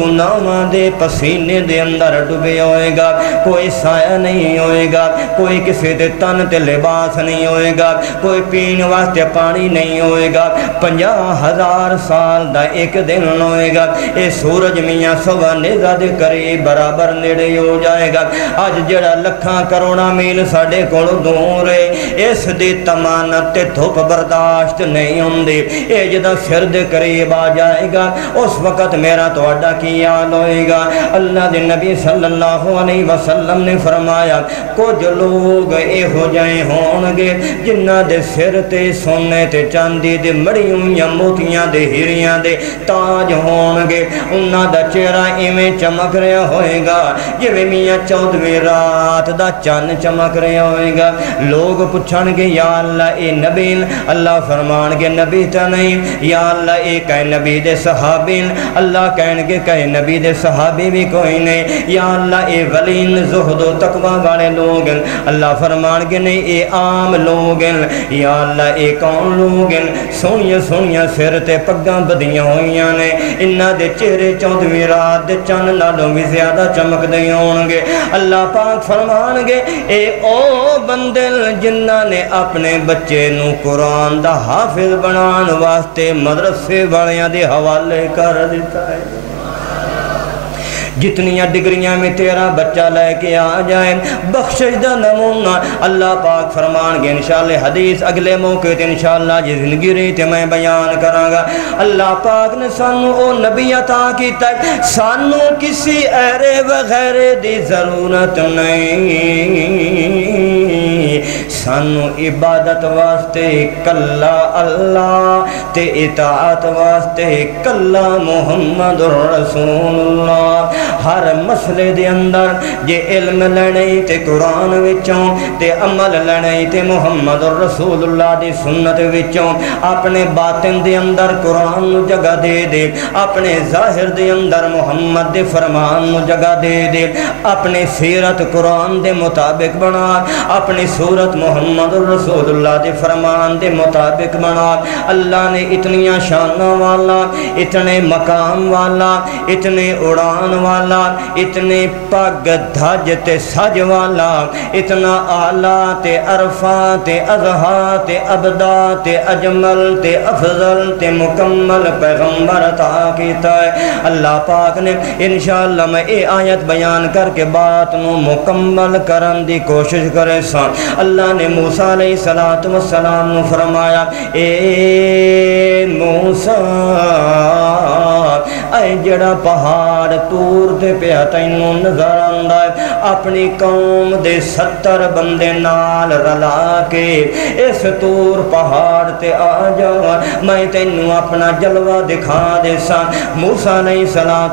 گناہاں دے پسینے دے اندر ڈوبے ہوئے گا، کوئی سایہ نہیں ہوئے گا، کوئی کسی دے تن تے لباس نہیں ہوئے گا، کوئی پین واسطے پانی نہیں ہوئے گا، 50,000 سال دا ایک دن ہوئے گا۔ اے سورج میاں سوا نیزہ دے قریب برابر نیڑے ہو جائے گا۔ آج جڑا لکھاں کروڑا میل ساڑے کول دور ہے، اس دی تمانت تے دھوپ برداشت نہیں ہوندی، اے جدا سر دے قریب آ جائے گا اس وقت میرا توڑا کی حال ہوئے گا۔ اللہ دے نبی صلی اللہ علیہ وسلم نے فرمایا کچھ لوگ اے ہو جائیں ہونگے جنہ دے سر تے سونے تے چاندی دے مڑی ہوئیاں موتیاں دے ہیریاں دے تاج ہونگے، انہاں دا چہرہ ایویں چمک رہا ہوئے گا جویں میاں 14ویں رات دا چن چمک رہا ہوئے گا۔ لوگ پوچھن گے یا اللہ اے نبی، اللہ فرمان گے نبی تا نہیں، یا اللہ اے کہے نبی دے صحابین، اللہ کہن گے کہے نبی دے صحابی بھی کوئی نہیں، یا اللہ اے ولین زہد و تقوی والے لوگ، اللہ فرمان گے نہیں اے عام لوگ، یا اللہ اے کون لوگ، سونیاں سر تے پگاں بدیاں ہوئیاں نے، انہاں دے چہرے 14ویں رات دے چن نالوں بھی زیادہ چمک دے ہونگے۔ اللہ پاک فرمان گے اے او بندے جنہاں نے اپنے بچے نو قرآن دا حافظ بنان واسطے مدرسے والیاں دے حوالے کر دیتا ہے۔ جتنیاں ڈگریاں میں تیرا بچہ لے کے آ جائے، بخشش دا نمونہ اللہ پاک فرمان گے انشاءاللہ حدیث اگلے موقع تے انشاءاللہ جی زندگی رہی تے میں بیان کروں گا۔ اللہ پاک نے سانو او نبی عطا کیتا ہے، سانو کسی ایرے وغیرے دی ضرورت نہیں، سانو عبادت واسطے کلا اللہ تے اطاعت واسطے کلا محمد رسول اللہ۔ ہر مسئلے دے اندر جے علم لینے تے قرآن وچوں تے عمل لینے تے محمد رسول اللہ دی سنت وچوں، اپنے باطن دے اندر قرآن نو جگہ دے دے، اپنے ظاہر دے اندر محمد دے فرمان نو جگہ دے دے، اپنے سیرت قرآن دے مطابق بنا، اپنی صورت محمد رسول اللہ دے فرمان دے مطابق بنا۔ اللہ نے اتنیاں شانہ والا، اتنے مقام والا، اتنے اڑان والا، اتنے پگ دھج تے سج والا، اتنا اعلیٰ تے عرفہ تے اضحیٰ تے ابدا تے اجمل تے افضل تے مکمل پیغمبر عطا کیتا ہے۔ اللہ پاک نے انشاءاللہ میں اے آیت بیان کر کے بات نو مکمل کرن دی کوشش کرے سا۔ اللہ نے موسیٰ علیہ السلام نو فرمایا اے موسیٰ اے جڑا پہاڑ تور تے پیا تینوں نظر آندا ہے اپنی قوم دے 70 بندے نال رلا کے اس تور پہاڑ تے آ جا میں تینوں اپنا جلوہ دکھا دے سا موسیٰ علیہ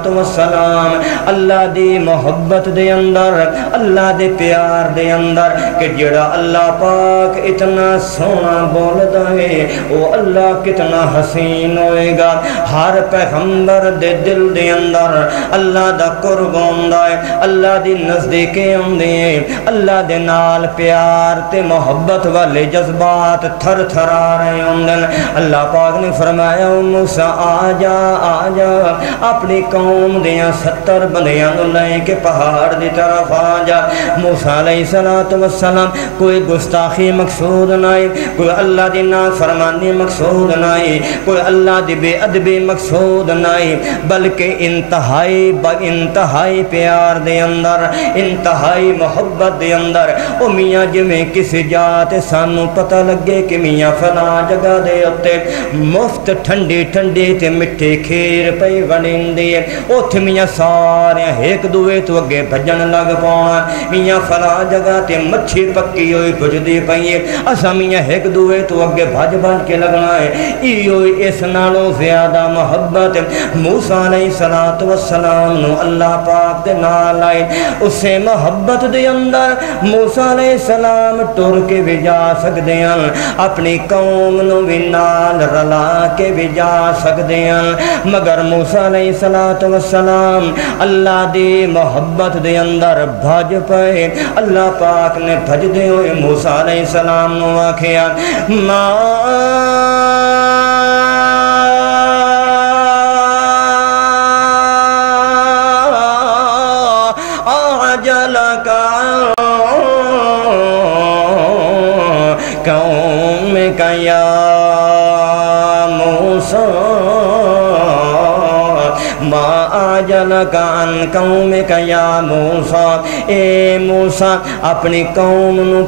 السلام اللہ دی محبت دے اندر اللہ دے پیار دے اندر کہ جڑا اللہ پاک اتنا سونا بولدا ہے وہ اللہ کتنا حسین ہوئے گا ہر پیغمبر دے دل دے اندر اللہ دا قرب ہوندا ہے اللہ دی نزدیکی ہوندی ہے اللہ دے نال پیار تے محبت والے جذبات تھر تھر آ رہے ہوندے اللہ پاک نے فرمایا موسیٰ آ جا اپنی قوم دیاں 70 بندیاں نوں لے کے پہاڑ دی طرف آ جا موسیٰ علیہ السلام کوئی گستاخی مقصود نہیں کوئی اللہ دی نافرمانی مقصود نہیں کوئی اللہ دی بے ادبی مقصود نہیں بلکہ انتہائی پیار دے اندر انتہائی محبت دے اندر او میاں جویں کسی جات سانو پتہ لگے کہ میاں فلاں جگہ دے اتے مفت ٹھنڈی تے مٹھے کھیر پئی بنیندی ہے اوتھے میاں سارے ایک دوے تو اگے بھجن لگ پاؤنا میاں فلاں جگہ تے مچھی پکی ہوئی بجدی پئی ہے اساں میاں ایک دوے تو اگے بھج کے لگنا ہے ایو اس نالوں زیادہ محبت موسیٰ علیہ السلام نو اللہ پاک دے نال آئے اسے محبت دے اندر موسیٰ علیہ السلام ٹر کے بھی جا سکتے ہیں اپنی قوم نو بھی نال رلا کے بھی جا سکتے ہیں مگر موسیٰ علیہ السلام اللہ دی محبت دے اندر بھج پائے اللہ پاک نے بھج دے ہوئے موسیٰ علیہ السلام نو آکھیا عن قومک یا موسیٰ اے موسیٰ اپنی قوم نو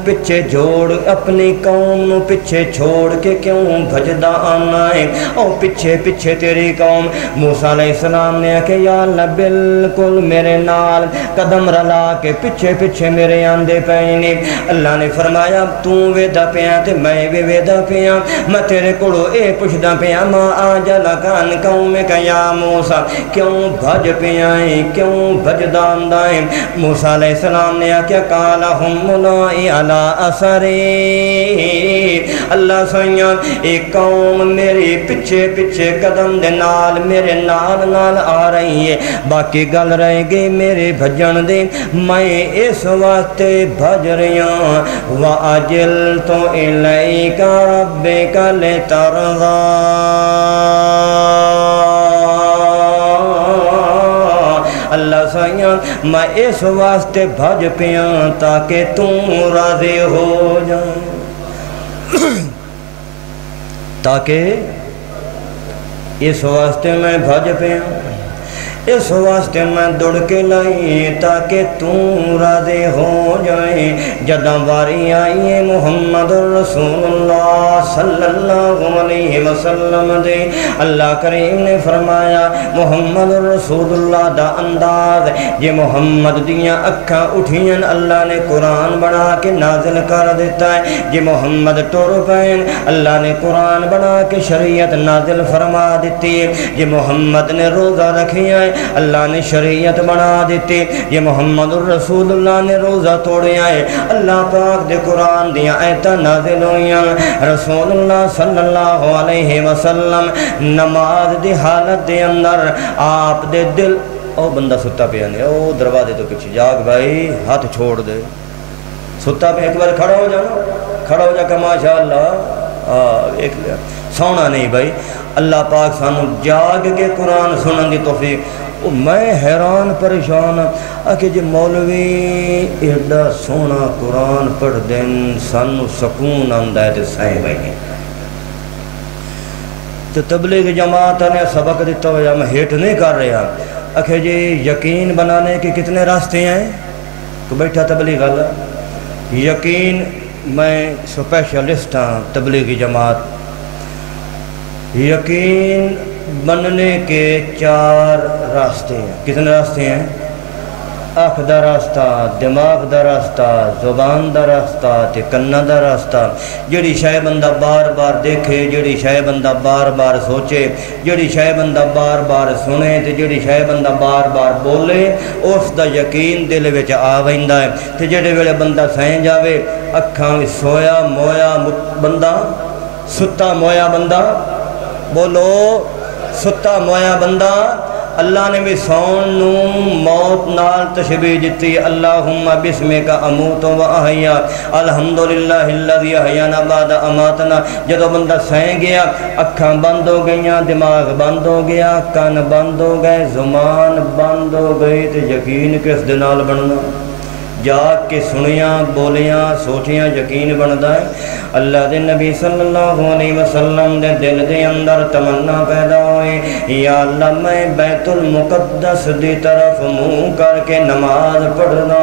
پچھے چھوڑ کے کیوں بھجدا آنا ہے او پچھے تیری قوم موسیٰ علیہ السلام نے کہا یا اللہ بالکل میرے نال قدم رلا کے پچھے میرے آندے پینے اللہ نے فرمایا تو ویدہ پیا تے میں بھی ویدہ پیا میں تیرے کڑو اے پوچھدا پیا ما آجلک عن قومک یا موسیٰ کیوں بھج پیائیں کیوں بھجدان دائیں موسیٰ علیہ السلام نے کیا قال ہم ملائی علی اثری اللہ سیاں ایک قوم میری پچھے قدم دے نال میرے نال آ رہی ہے باقی گل رہ گئی میرے بھجن دے میں اس واسطے بھج رہی ہوں وَأَجِلْتُ إِلَيْكَ رَبِّكَ لِتَرْضَى اللہ سائیاں میں اس واسطے بھج پیاں تاکہ تم راضی ہو جائیں تاکہ اس واسطے میں بھج پیاں اس واسطے میں دوڑ کے لائی تاکہ تم راضی ہو جائیں جداں واری آئیے محمد رسول اللہ صلی اللہ علیہ وسلم دے اللہ کریم نے فرمایا محمد رسول اللہ دا انداز یہ محمد دیاں اکھاں اٹھیاں اللہ نے قرآن بنا کے نازل کر دیتا ہے یہ محمد ٹر پین اللہ نے قرآن بنا کے شریعت نازل فرما دیتی ہے یہ محمد نے روزہ رکھیا ہے اللہ نے شریعت بنا دیتی یہ محمد الرسول اللہ نے روزہ توڑیا ہے اللہ پاک دے قرآن دیا آیتاں نازل ہوئیاں رسول اللہ صلی اللہ علیہ وسلم نماز دی حالت دے اندر آپ دے دل او بندہ ستا پیا نہیں او دروازے تو پیچھے جاگ بھائی ہاتھ چھوڑ دے ستا پہ ایک بار کھڑا ہو جا کہ ماشاءاللہ ایک لیا سونا نہیں بھائی اللہ پاک سانو جاگ کے قرآن سنن دی توفیق میں حیران پریشان کہ جی مولوی ایڈا سونا قرآن پڑھ دین سانو سکون آندا ہے تے سائیں بھائی تو تبلیغ جماعت نے سبق دیتا ہوا میں ہیٹ نہیں کر رہا اکھے جی یقین بنانے کے کتنے راستے ہیں تو بیٹھا تبلیغ اللہ یقین میں سپیشلسٹ ہاں تبلیغی جماعت یقین بننے کے 4 راستے ہیں۔ کتنے راستے ہیں؟ اکھ دا راستہ، دماغ دا راستہ، زبان دا راستہ تے کناں دا راستہ۔ جڑی شے بندہ بار بار دیکھے، جڑی شے بندہ بار بار سوچے، جڑی شے بندہ بار بار سنے تے جڑی شے بندہ بار بار بولے، اس دا یقین دل وچ آ ویندا ہے۔ تے جڑے ویلے بندہ سائیں جاوے، اکھاں وچ سویا مویا بندہ، ستا مویا بندہ، بولو ستا مویا بندہ، اللہ نے بھی سون نو موت نال تشبیہ جتی، اللہم بسمک اموت و احیا الحمدللہ الذی احیانا بعد اماتنا۔ جدو بندہ سائیں گیا، اکھاں بند ہو گئیاں، دماغ بند ہو گیا، کان بند ہو گئے، زمان بند ہو گئی، تے یقین کس دے نال بننا؟ جاگ کے سنیاں بولیاں سوچیاں یقین بندا ہے۔ اللہ دے نبی صلی اللہ علیہ وسلم دے دل دے اندر تمنا پیدا ہوئے، یا اللہ میں بیت المقدس دی طرف منہ کر کے نماز پڑھنا،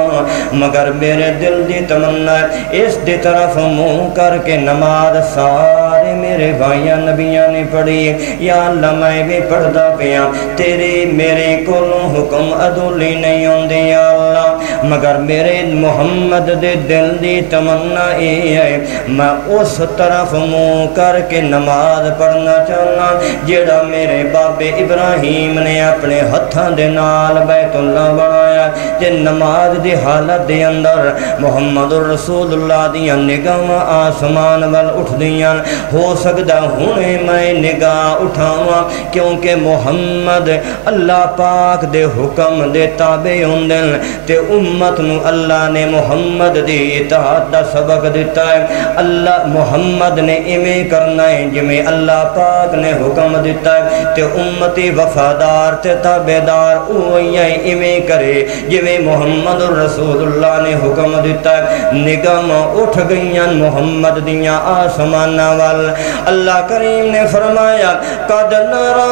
مگر میرے دل دی تمنا ہے اس دی طرف منہ کر کے نماز سارے میرے بھائیاں نبیاں نے پڑھی، یا اللہ میں بھی پڑھدا پیاں، تیرے میرے کولوں حکم عدولی نہیں ہوندی یا اللہ، مگر میرے محمد دے دل دی تمنا اے ہے میں اس طرف منہ کر کے نماز پڑھنا چاہنا جیڑا میرے بابے ابراہیم نے اپنے ہتھاں دے نال بیت اللہ بنایا۔ تے نماز دی حالت دے اندر محمد رسول اللہ دیاں نگاہاں آسمان وال اٹھ دیاں، ہو سکدا ہنے میں نگاہ اٹھاواں کیونکہ محمد اللہ پاک دے حکم دے تابع ہوندے تے امت نو اللہ نے محمد دی اطاعت دا سبق دیتا ہے۔ اللہ محمد نے ایویں کرنا ہے جویں اللہ پاک نے حکم دیتا ہے، تے امتی وفادار تے تابعدار اوہی ایویں کرے جویں محمد رسول اللہ نے حکم دیتا ہے۔ نگاہاں اٹھ گئیاں محمد دیاں آسماناں وال، اللہ کریم نے فرمایا قد نرا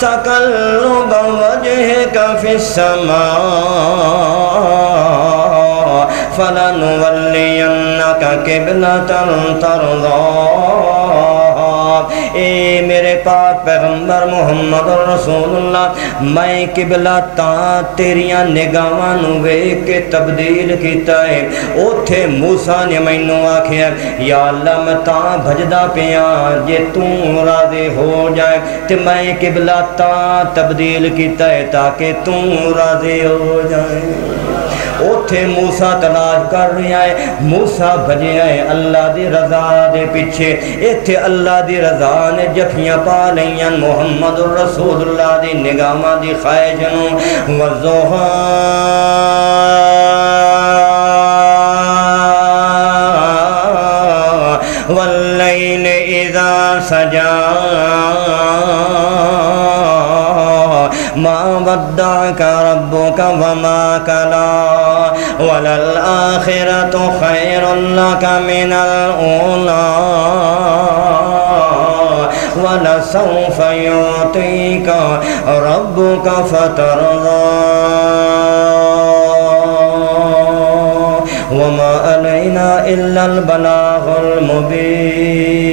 تقلب وجهك في السماء فلنولينك قبلة ترضاها۔ اے میرے پاک پیغمبر محمد رسول اللہ، میں قبلہ تاں تیریاں نگاہاں نو ویکھ کے تبدیل کیتا ہے۔ اوتھے موسیٰ نے مینوں آکھیا یا اللہ میں تاں بھجدا پیاں جے توں راضی ہو جائے، تے میں قبلہ تاں تبدیل کیتا ہے تاکہ توں راضی ہو جائے۔ اوتھے موسیٰ تلاش کر رہا ہے، موسیٰ بھجیا ہے اللہ دی رضا دے پیچھے، ایتھے اللہ دی رضا نے جفیاں پا لیاں محمد رسول اللہ دی نگاہاں دی خواہش نو۔ والضحیٰ واللیل اذا سجا ما ودعك ربك وما قلى وللآخرة خير لك من الأولى ولسوف يعطيك ربك فترضى وما علينا إلا البلاغ المبين۔